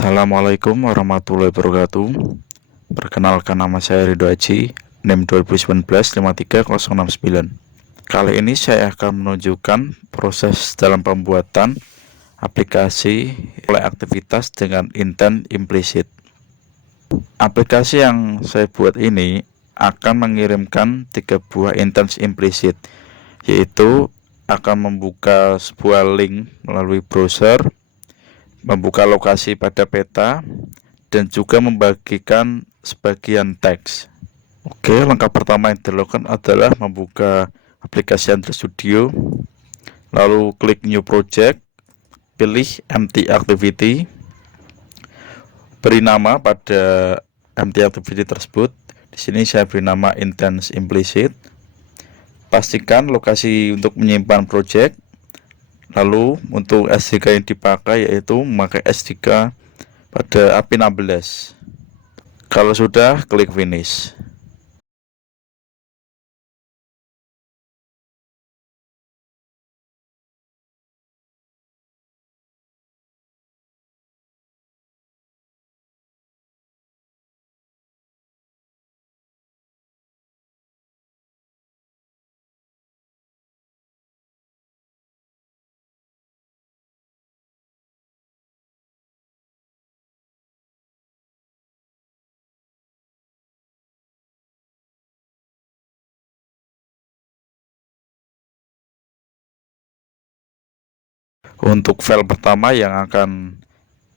Assalamualaikum warahmatullahi wabarakatuh. Perkenalkan, nama saya Ridho Aji, NIM 2019-53069. Kali ini saya akan menunjukkan proses dalam pembuatan aplikasi oleh aktivitas dengan intent implisit. Aplikasi yang saya buat ini akan mengirimkan 3 buah intent implisit, yaitu akan membuka sebuah link melalui browser, membuka lokasi pada peta, dan juga membagikan sebagian teks. Oke, langkah pertama yang dilakukan adalah membuka aplikasi Android Studio, lalu klik New Project, pilih Empty Activity, beri nama pada Empty Activity tersebut. Di sini saya beri nama Intent Implicit. Pastikan lokasi untuk menyimpan project. Lalu untuk SDK yang dipakai yaitu memakai SDK pada API 16. Kalau sudah, klik finish. Untuk file pertama yang akan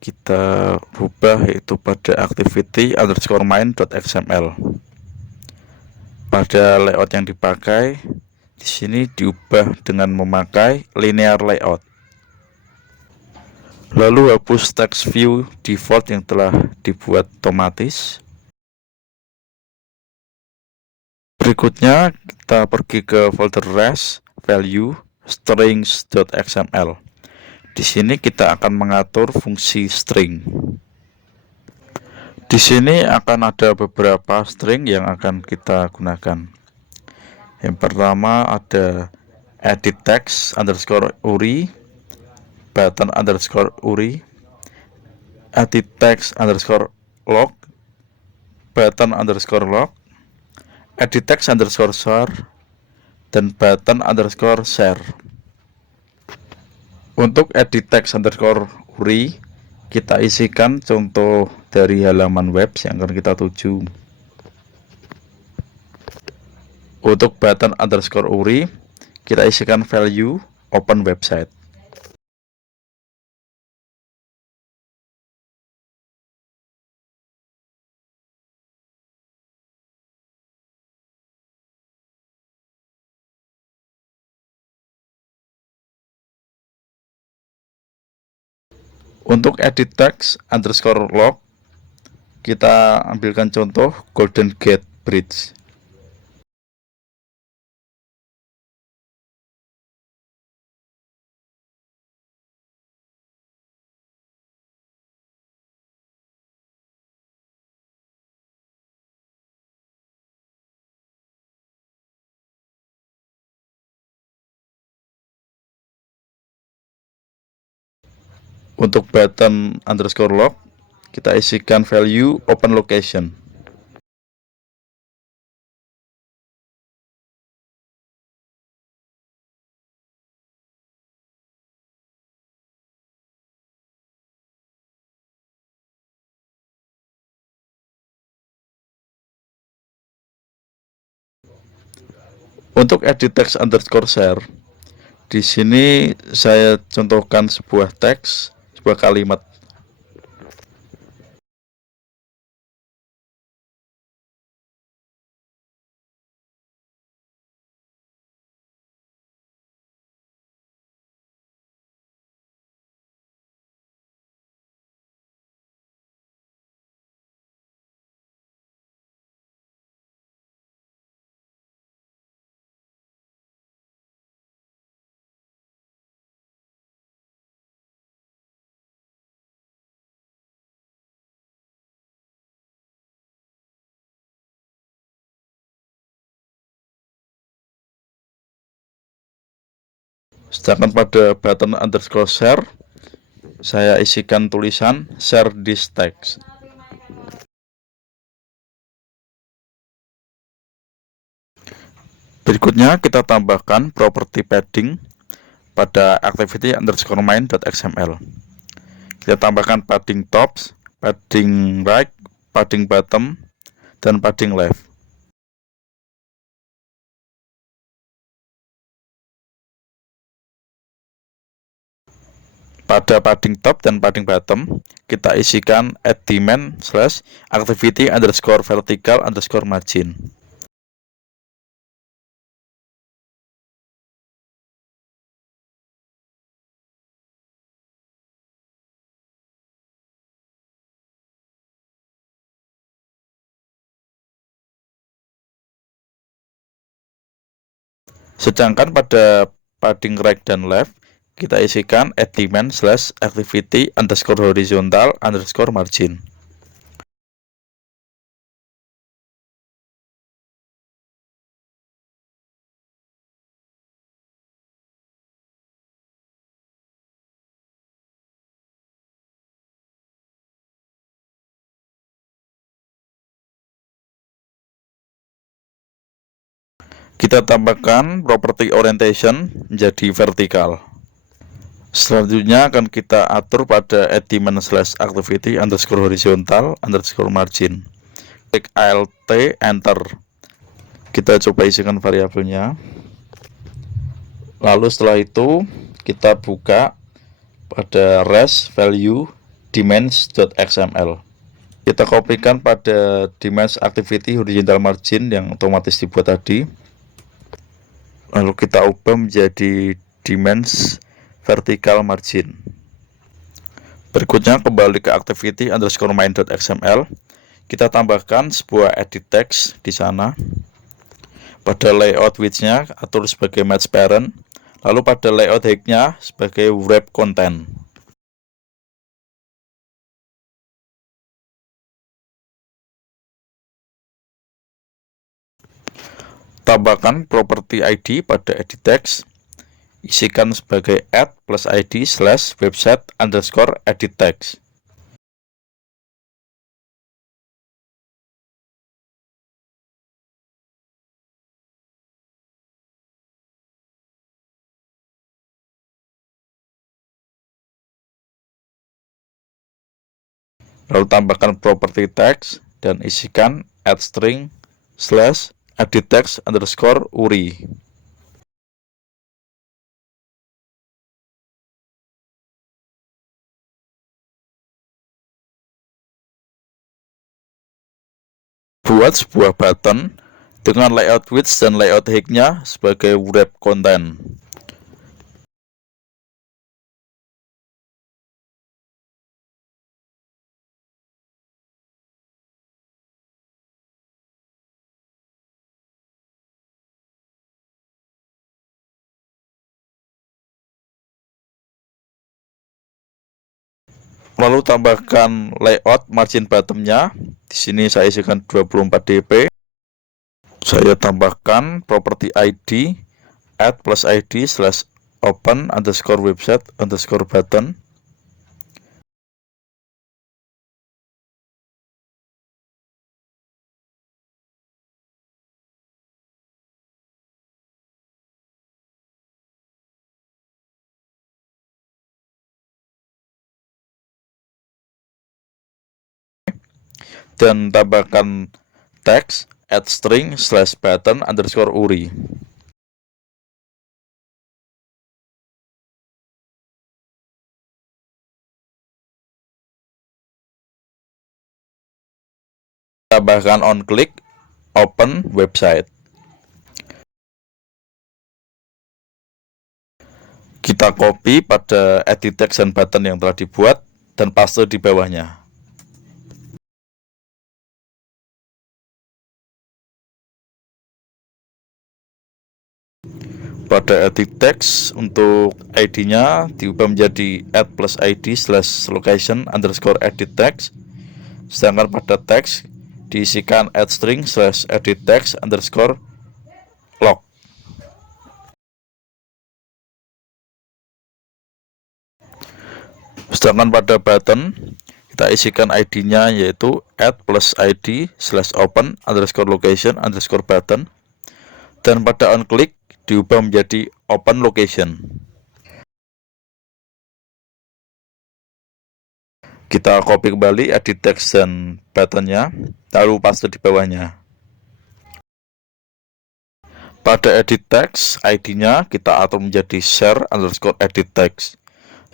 kita rubah yaitu pada activity_main.xml. Pada layout yang dipakai di sini diubah dengan memakai linear layout. Lalu hapus text view default yang telah dibuat otomatis. Berikutnya kita pergi ke folder res value strings.xml. Di sini kita akan mengatur fungsi string. Di sini akan ada beberapa string yang akan kita gunakan. Yang pertama ada edit text underscore URI, button underscore URI, edit text underscore log, button underscore log, edit text underscore share, dan button underscore share. Untuk edit text underscore URI, kita isikan contoh dari halaman web yang akan kita tuju. Untuk button underscore URI, kita isikan value open website. Untuk edit text underscore log, kita ambilkan contoh Golden Gate Bridge. Untuk button underscore log, kita isikan value open location. Untuk edit text underscore share, di sini saya contohkan sebuah teks, sebuah kalimat. Sedangkan pada button underscore share, Saya isikan tulisan share this text. Berikutnya kita tambahkan properti padding pada activity_main.xml. Kita tambahkan padding tops, padding right, padding bottom, dan padding left. Pada padding top dan padding bottom, kita isikan @dimen/activity_vertical_margin. Sedangkan pada padding right dan left, kita isikan @dimen/activity_horizontal_margin. Kita tambahkan property orientation menjadi vertikal. Selanjutnya akan kita atur pada @dimen/activity_horizontal_margin. Klik Alt Enter. Kita coba isikan variabelnya. Lalu setelah itu kita buka pada res value dimens.xml. Kita kopikan pada dimens activity horizontal margin yang otomatis dibuat tadi. Lalu kita ubah menjadi dimens vertical margin. Berikutnya kembali ke activity_main.xml. Kita tambahkan sebuah edit text di sana. Pada layout width-nya atur sebagai match parent. Lalu pada layout height-nya sebagai wrap content. Tambahkan property ID pada edit text. Isikan sebagai @id/website_edit text. Lalu tambahkan property text dan isikan @string/edit_text_uri. Buat sebuah button dengan layout width dan layout height-nya sebagai wrap content. Lalu tambahkan layout margin bottom-nya. Di sini saya isikan 24 dp. Saya tambahkan property ID @id/open_website_button. Dan tambahkan teks @string/button_uri. Tambahkan on click open website. Kita copy pada edit text dan button yang telah dibuat dan paste di bawahnya. Pada edit text untuk ID-nya diubah menjadi @+id/location_edit text. Sedangkan pada teks diisikan @string/edit text_log. Sedangkan pada button kita isikan ID-nya yaitu add plus ID /open underscore location underscore button, dan pada on click diubah menjadi open location. Kita copy kembali edit text dan buttonnya, lalu paste di bawahnya. Pada edit text, ID-nya kita atur menjadi share underscore edit text.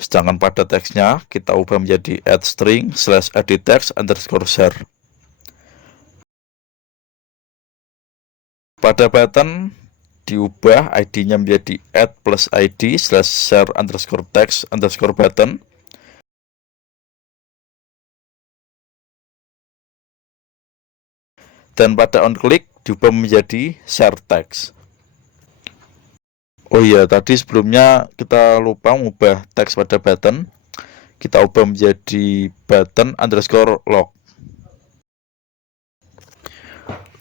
Sedangkan pada teksnya kita ubah menjadi add string /edit text underscore share. Pada button diubah ID-nya menjadi add plus ID /share underscore text underscore button. Dan pada on click diubah menjadi share text. Oh iya, tadi sebelumnya kita lupa mengubah teks pada button. Kita ubah menjadi button underscore log.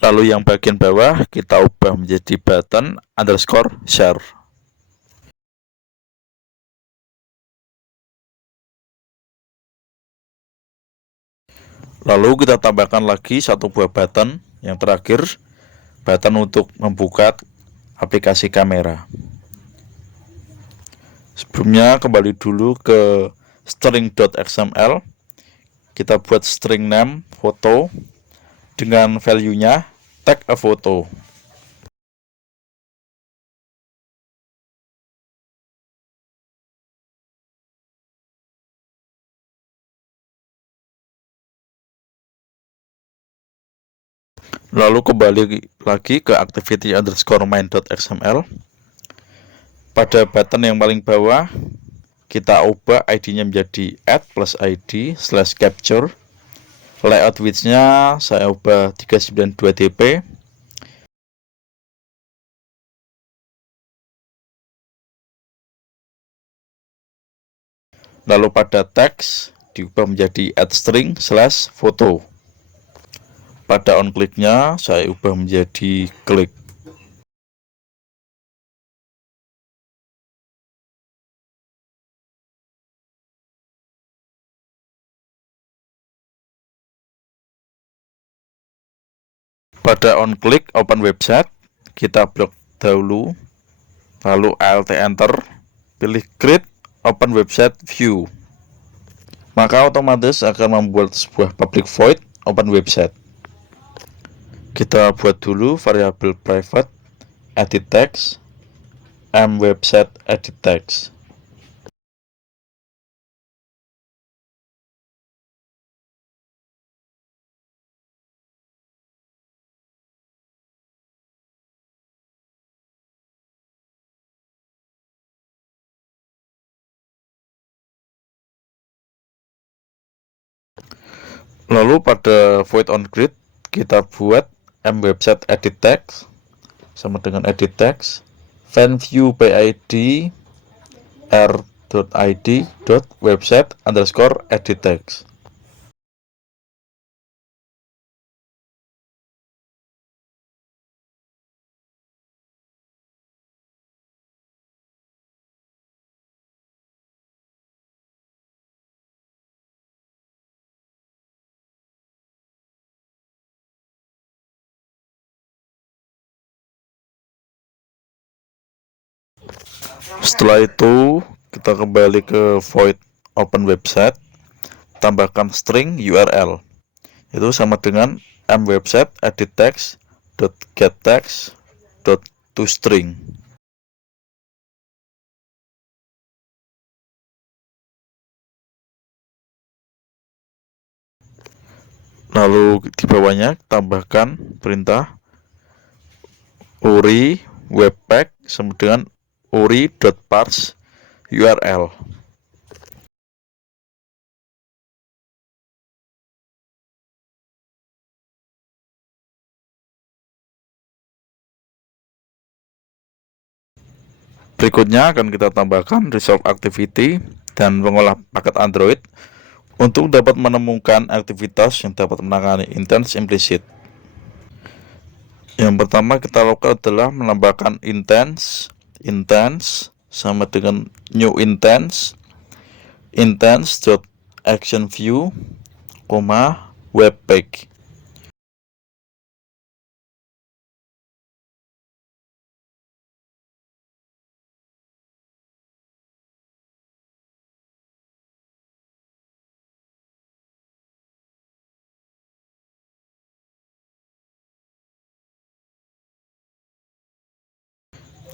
Lalu yang bagian bawah kita ubah menjadi button underscore share. Lalu kita tambahkan lagi satu buah button yang terakhir, button untuk membuka aplikasi kamera. Sebelumnya kembali dulu ke string.xml. Kita buat string name foto dengan value-nya tag a photo. Lalu kembali lagi ke activity underscore main.xml. Pada button yang paling bawah kita ubah ID-nya menjadi add plus ID /capture. Layout width-nya saya ubah 392 dp. Lalu pada teks diubah menjadi add string /photo. Pada on click-nya saya ubah menjadi klik. Pada on click open website, kita blok dahulu, lalu Alt Enter, pilih create open website view. Maka otomatis akan membuat sebuah public void open website. Kita buat dulu variabel private edit text website edit text. Lalu pada void on grid kita buat website edit text sama dengan edit text view by id r.id.website underscore edit text. Setelah itu kita kembali ke void open website, tambahkan string URL, itu sama dengan website edit text .get text .toString. Lalu di bawahnya tambahkan perintah URI webpack sama dengan URI.parse URL. Berikutnya akan kita tambahkan resolve activity dan mengolah paket Android untuk dapat menemukan aktivitas yang dapat menangani intents implicit. Yang pertama kita lakukan adalah menambahkan intents sama dengan new intents instance.actionView, webpack.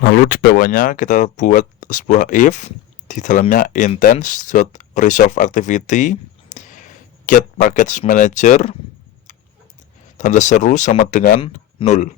Lalu di bawahnya kita buat sebuah if, di dalamnya instance.resolveActivity get package manager tanda seru sama dengan 0.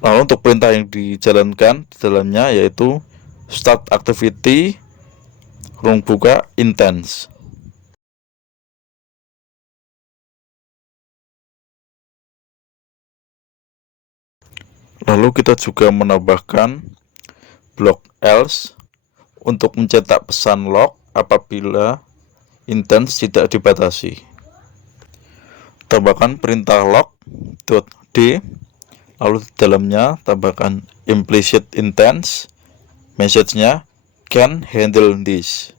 Lalu untuk perintah yang dijalankan di dalamnya yaitu start activity kurung buka intense. Lalu kita juga menambahkan blok else untuk mencetak pesan log apabila intense tidak dibatasi. Tambahkan perintah log.d, lalu di dalamnya tambahkan implicit intense, message-nya can handle this.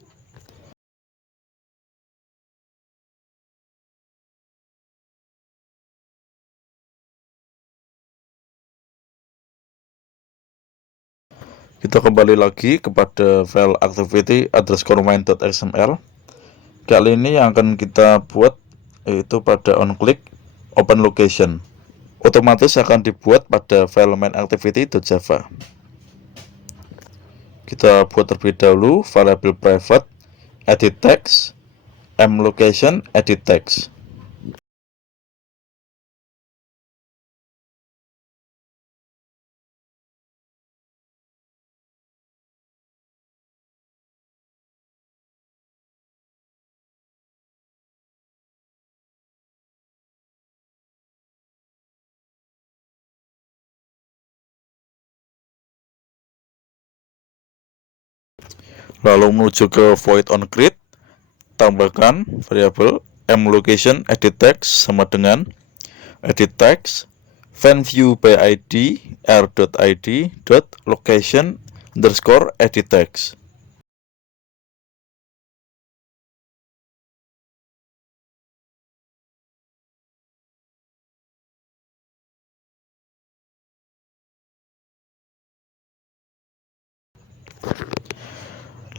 Kita kembali lagi kepada file activity underscore main.xml. Kali ini yang akan kita buat yaitu pada onClick open location. Otomatis akan dibuat pada file main activity.java. Kita buat terlebih dahulu variable private edit text mLocation edit text. Lalu menuju ke void onCreate, tambahkan variabel mLocation edit text sama dengan edit text venView by id r.id .location underscore edit text.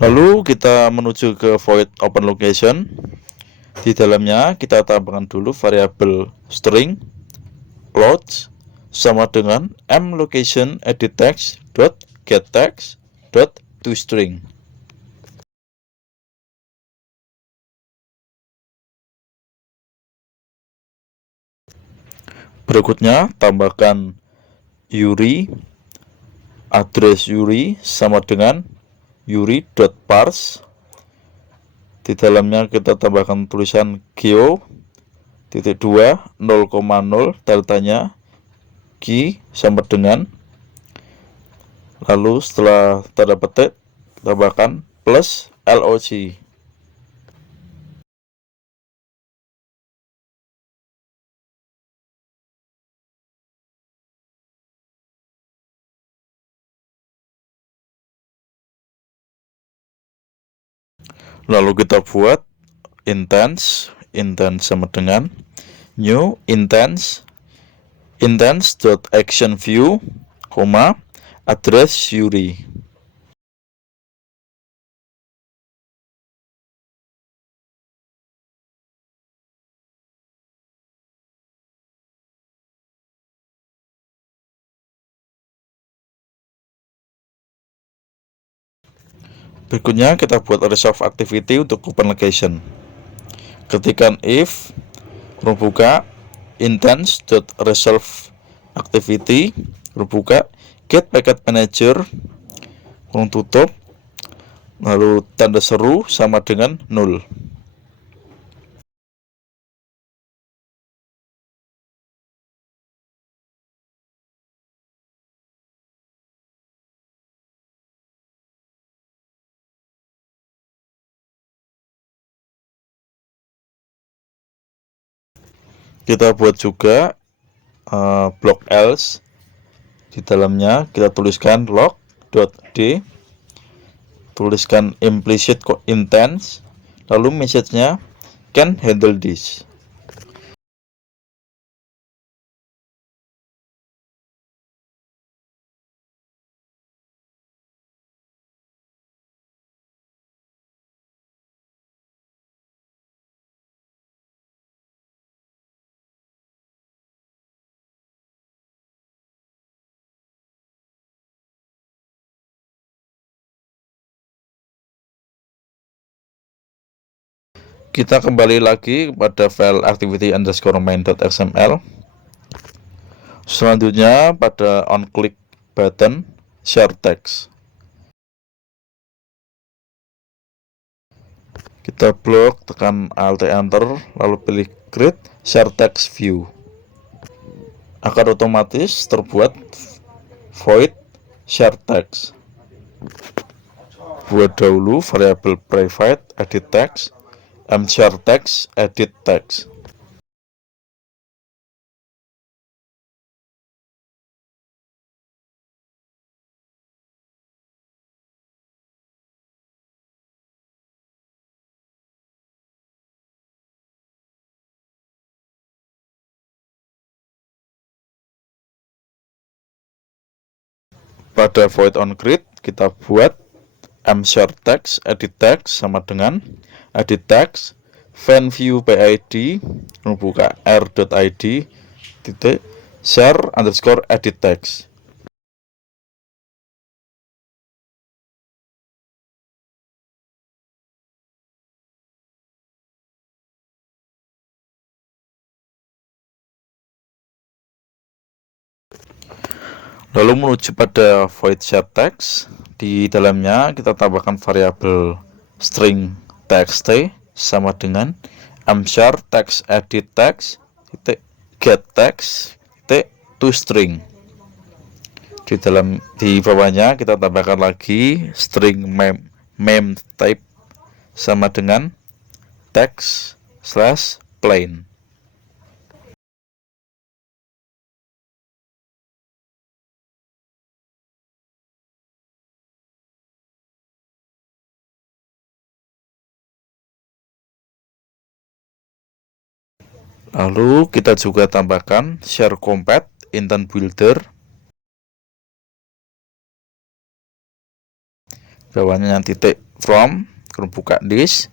Lalu kita menuju ke void open location. Di dalamnya kita tambahkan dulu variabel string load sama dengan mLocation edit text get text toString. Berikutnya tambahkan URI, address URI sama dengan URI.parse. Di dalamnya kita tambahkan tulisan geo titik 2 0,0 deltanya key sama dengan, lalu setelah tanda petik tambahkan plus log. Lalu kita buat intense sama dengan new intense instance.actionView, address URI. Berikutnya kita buat resolve activity untuk open location. Ketikkan if buka intense.resolve activity buka get packet manager tutup, lalu tanda seru sama dengan 0. Kita buat juga block else. Di dalamnya kita tuliskan log.d, tuliskan implicit intents, lalu message-nya can handle this. Kita kembali lagi pada file activity_main.xml. Selanjutnya pada on click button share text. Kita blok, tekan Alt Enter, lalu pilih create share text view. Akan otomatis terbuat void share text. Buat dahulu variabel private edit text, share text edit text. Pada void on create kita buat share text edit text sama dengan edit text fan view PID membuka r.id titik share underscore edit text. Lalu menuju pada void share text. Di dalamnya kita tambahkan variabel string text sama dengan share text edit text titik get text titik toString. Di bawahnya kita tambahkan lagi string mem type sama dengan text slash plain. Lalu kita juga tambahkan share compat intent builder. Bawahnya yang titik from buka this.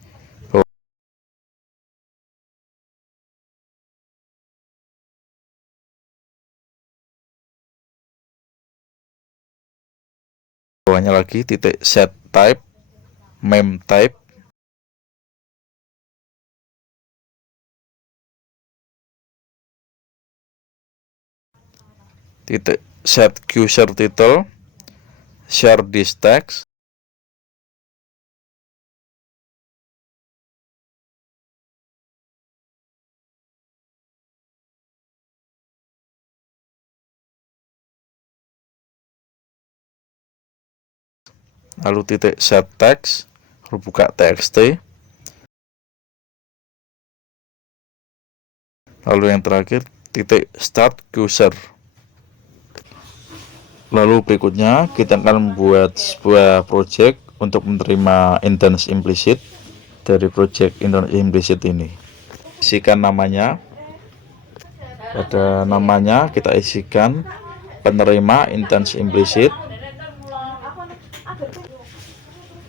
Bawahnya lagi titik set type mem type. Titik set user title share this text. Lalu titik set text buka txt. Lalu yang terakhir titik start user. Lalu berikutnya kita akan membuat sebuah project untuk menerima instance implicit dari project instance implicit ini. Isikan namanya. Pada namanya kita isikan penerima instance implicit.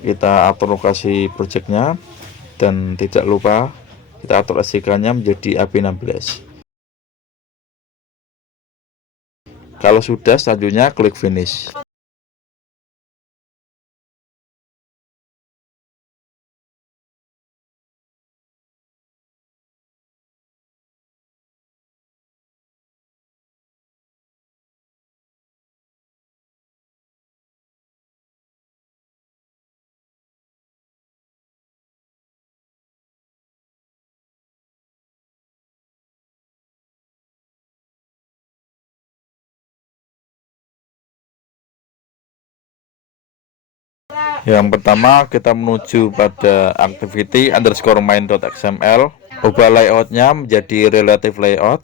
Kita atur lokasi projectnya dan tidak lupa kita atur SDK-nya menjadi AB16. Kalau sudah, selanjutnya klik finish. Yang pertama kita menuju pada activity_main.xml. Ubah layoutnya menjadi relative layout.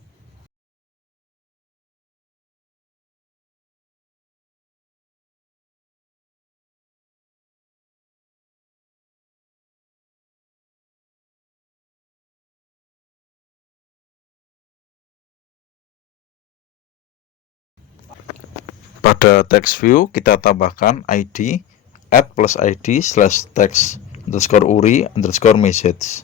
Pada text view kita tambahkan ID add plus ID slash text underscore uri underscore message.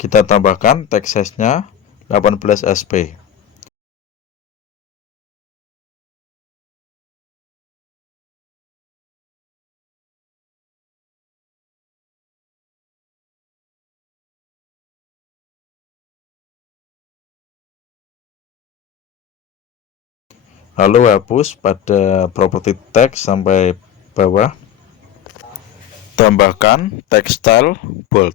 Kita tambahkan text size-nya 18 sp. Lalu hapus pada properti text sampai bawah. Tambahkan text style bold.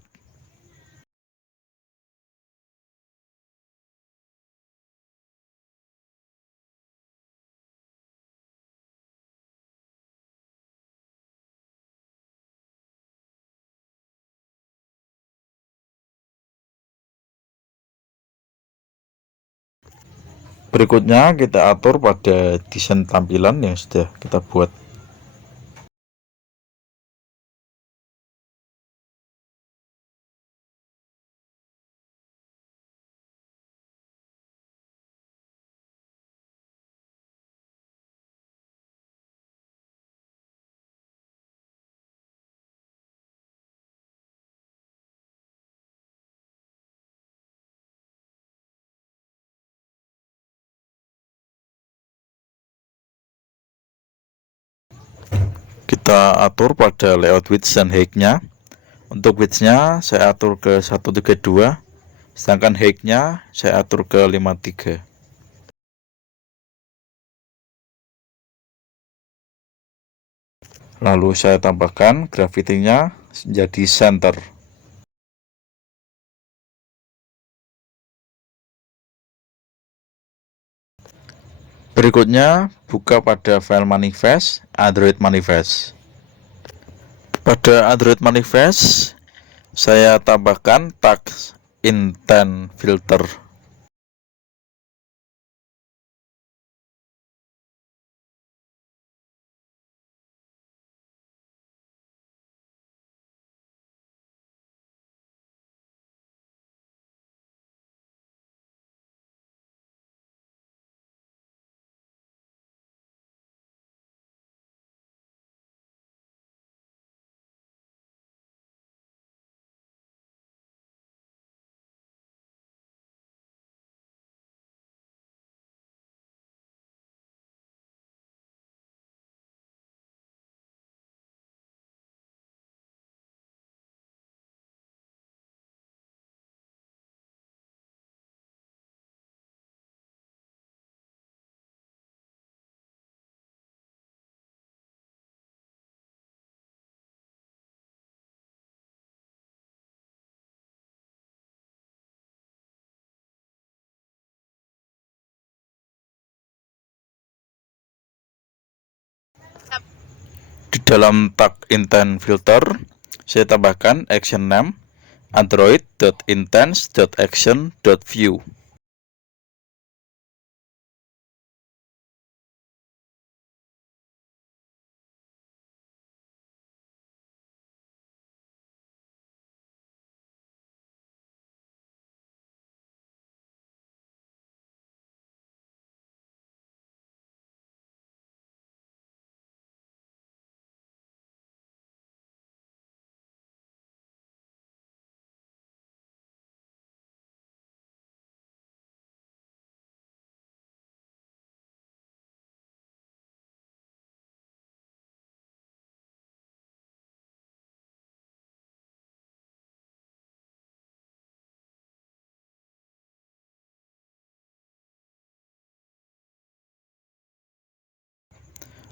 Berikutnya kita atur pada desain tampilan yang sudah kita buat. Kita atur pada layout width dan height-nya. Untuk width-nya saya atur ke 132, sedangkan height-nya saya atur ke 53. Lalu saya tambahkan gravity-nya menjadi center. Berikutnya buka pada file manifest, Android manifest. Pada Android manifest saya tambahkan tag intent filter. Di dalam tag intent filter saya tambahkan action name android.intents.action.view.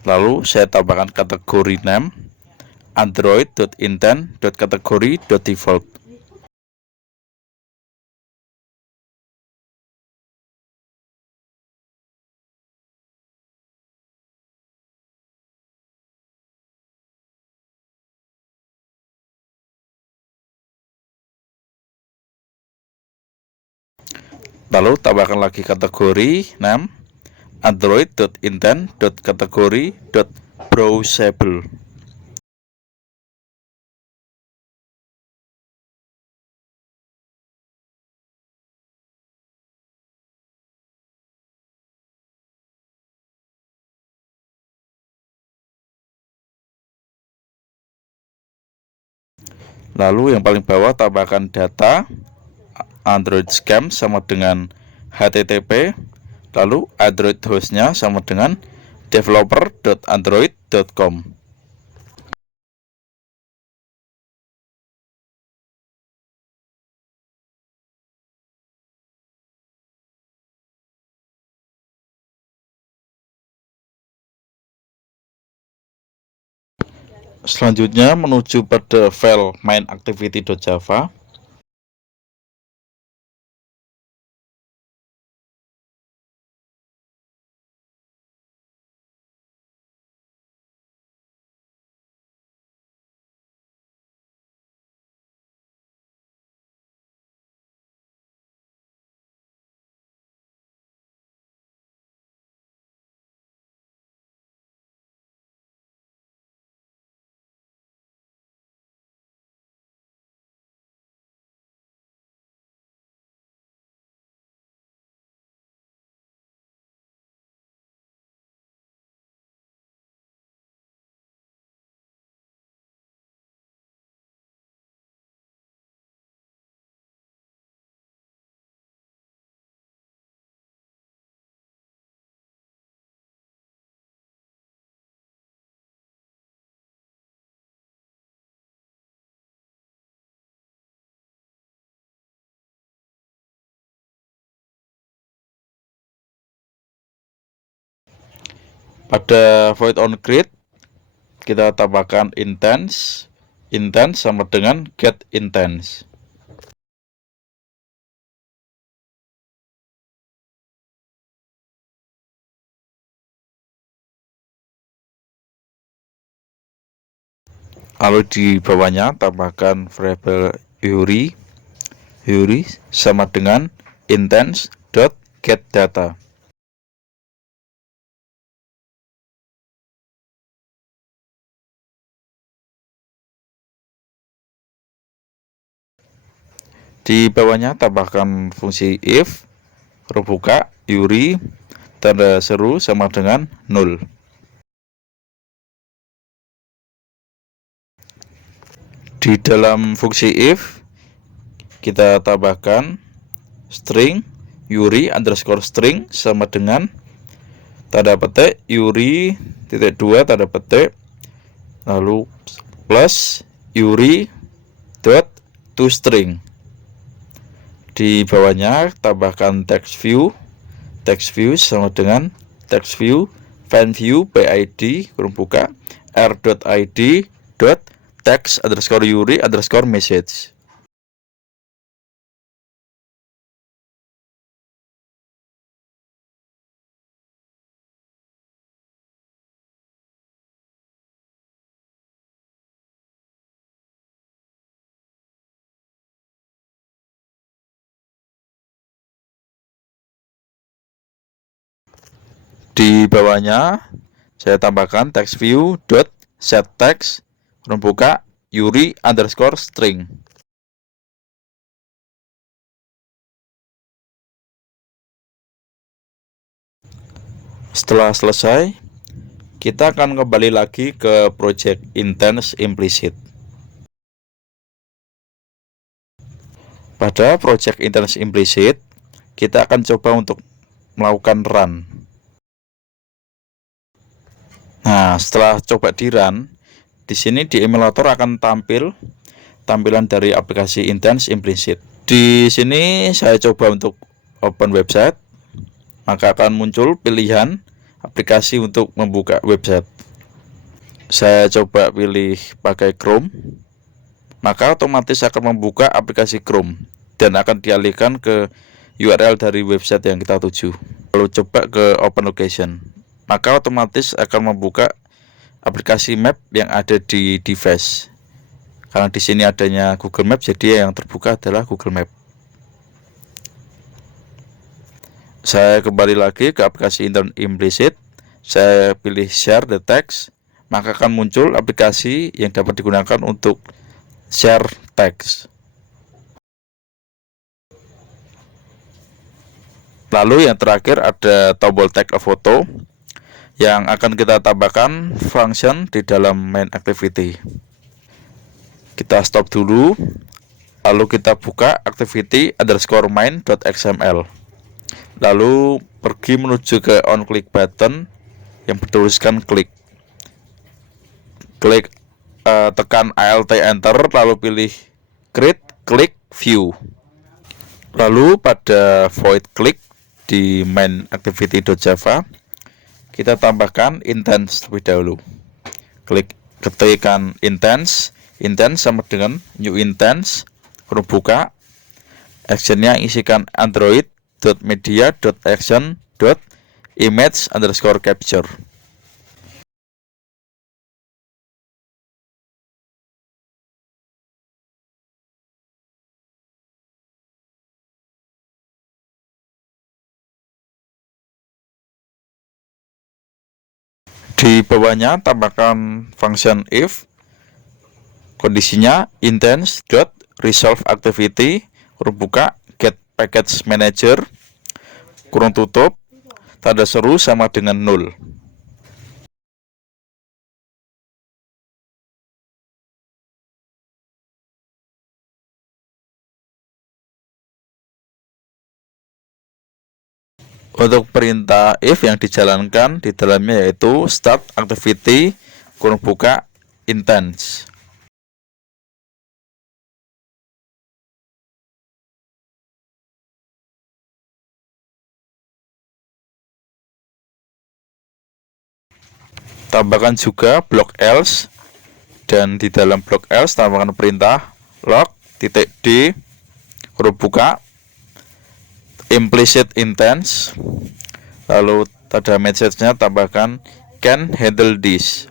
Lalu saya tambahkan kategori name android.intent.category.default. Lalu tambahkan lagi kategori name android.intent.category.browsable. Lalu yang paling bawah tambahkan data Android scam sama dengan HTTP, lalu Android hostnya sama dengan developer.android.com. Selanjutnya menuju pada file main-activity.java. Pada void on create kita tambahkan intense sama dengan get intense. Lalu di bawahnya tambahkan variabel URI sama dengan intense.getData. Di bawahnya tambahkan fungsi if, huruf buka, URI, tanda seru sama dengan 0. Di dalam fungsi if kita tambahkan string URI underscore string sama dengan tanda petik URI titik 2 tanda petik, lalu plus URI dot toString. Di bawahnya tambahkan text view sama dengan text view FileView PID kurung buka r.id dot text underscore URI underscore message. Di bawahnya saya tambahkan text view dot set text kurung buka URI underscore string. Setelah selesai, kita akan kembali lagi ke project intense implicit. Pada project intense implicit, kita akan coba untuk melakukan run. Nah, setelah coba di run, di sini di emulator akan tampilan dari aplikasi intense implicit. Di sini saya coba untuk open website, maka akan muncul pilihan aplikasi untuk membuka website. Saya coba pilih pakai Chrome, maka otomatis akan membuka aplikasi Chrome dan akan dialihkan ke URL dari website yang kita tuju. Lalu coba ke Open Location, maka otomatis akan membuka aplikasi map yang ada di device. Karena di sini adanya Google Maps, jadi yang terbuka adalah Google Map. Saya kembali lagi ke aplikasi Intern Implicit. Saya pilih Share the Text, maka akan muncul aplikasi yang dapat digunakan untuk share teks. Lalu yang terakhir ada tombol tag a photo yang akan kita tambahkan function di dalam main activity. Kita stop dulu, lalu kita buka activity_main.xml. Lalu pergi menuju ke on click button yang bertuliskan klik. Tekan Alt Enter, lalu pilih create click view. Lalu pada void click di main activity.java kita tambahkan intense terlebih dahulu. Ketikkan intense sama dengan new intense, huruf buka, actionnya isikan android.media.action.image_capture. Di bawahnya tambahkan function if, kondisinya intense.resolve activity, huruf buka, get package manager, kurung tutup, tanda seru sama dengan 0. Untuk perintah if yang dijalankan di dalamnya yaitu start activity, kurung buka, intense. Tambahkan juga block else, dan di dalam block else tambahkan perintah log.d, huruf buka, implicit intense, lalu tanda message-nya tambahkan can handle this.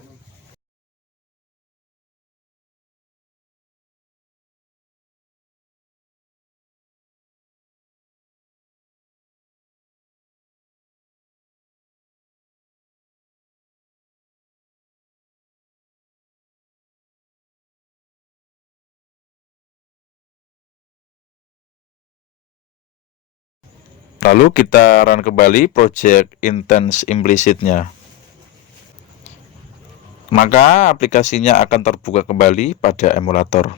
Lalu kita run kembali project intense implicitnya, maka aplikasinya akan terbuka kembali pada emulator.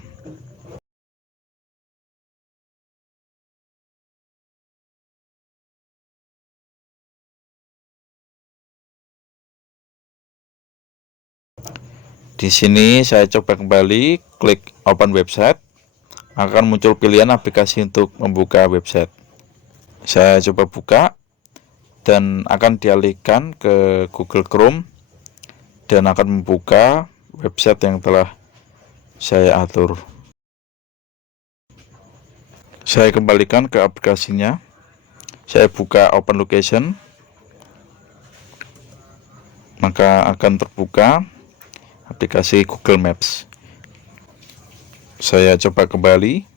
Di sini saya coba kembali, klik open website, akan muncul pilihan aplikasi untuk membuka website. Saya coba buka dan akan dialihkan ke Google Chrome dan akan membuka website yang telah saya atur. Saya kembalikan ke aplikasinya. Saya buka Open Location, maka akan terbuka aplikasi Google Maps. Saya coba kembali.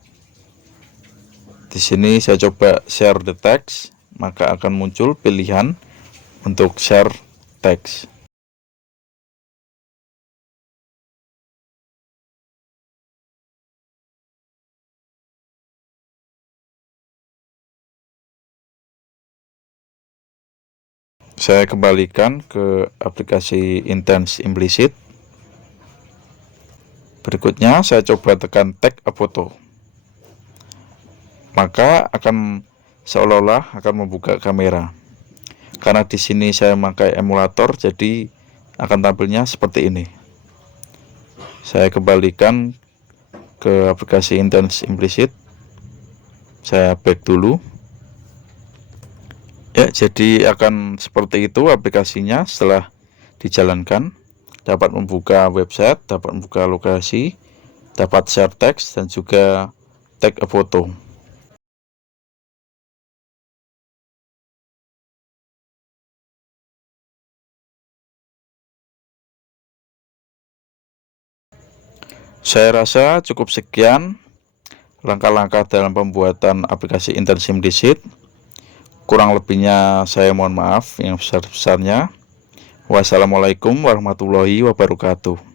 Di sini saya coba share the text, maka akan muncul pilihan untuk share text. Saya kembalikan ke aplikasi Intense Implicit. Berikutnya saya coba tekan tag a photo, maka akan seolah-olah akan membuka kamera. Karena di sini saya memakai emulator, jadi akan tampilnya seperti ini. Saya kembalikan ke aplikasi Intense Implicit. Saya back dulu. Ya, jadi akan seperti itu aplikasinya setelah dijalankan. Dapat membuka website, dapat membuka lokasi, dapat share teks, dan juga tag a foto. Saya rasa cukup sekian langkah-langkah dalam pembuatan aplikasi Intens Implisit. Kurang lebihnya saya mohon maaf yang besar-besarnya. Wassalamualaikum warahmatullahi wabarakatuh.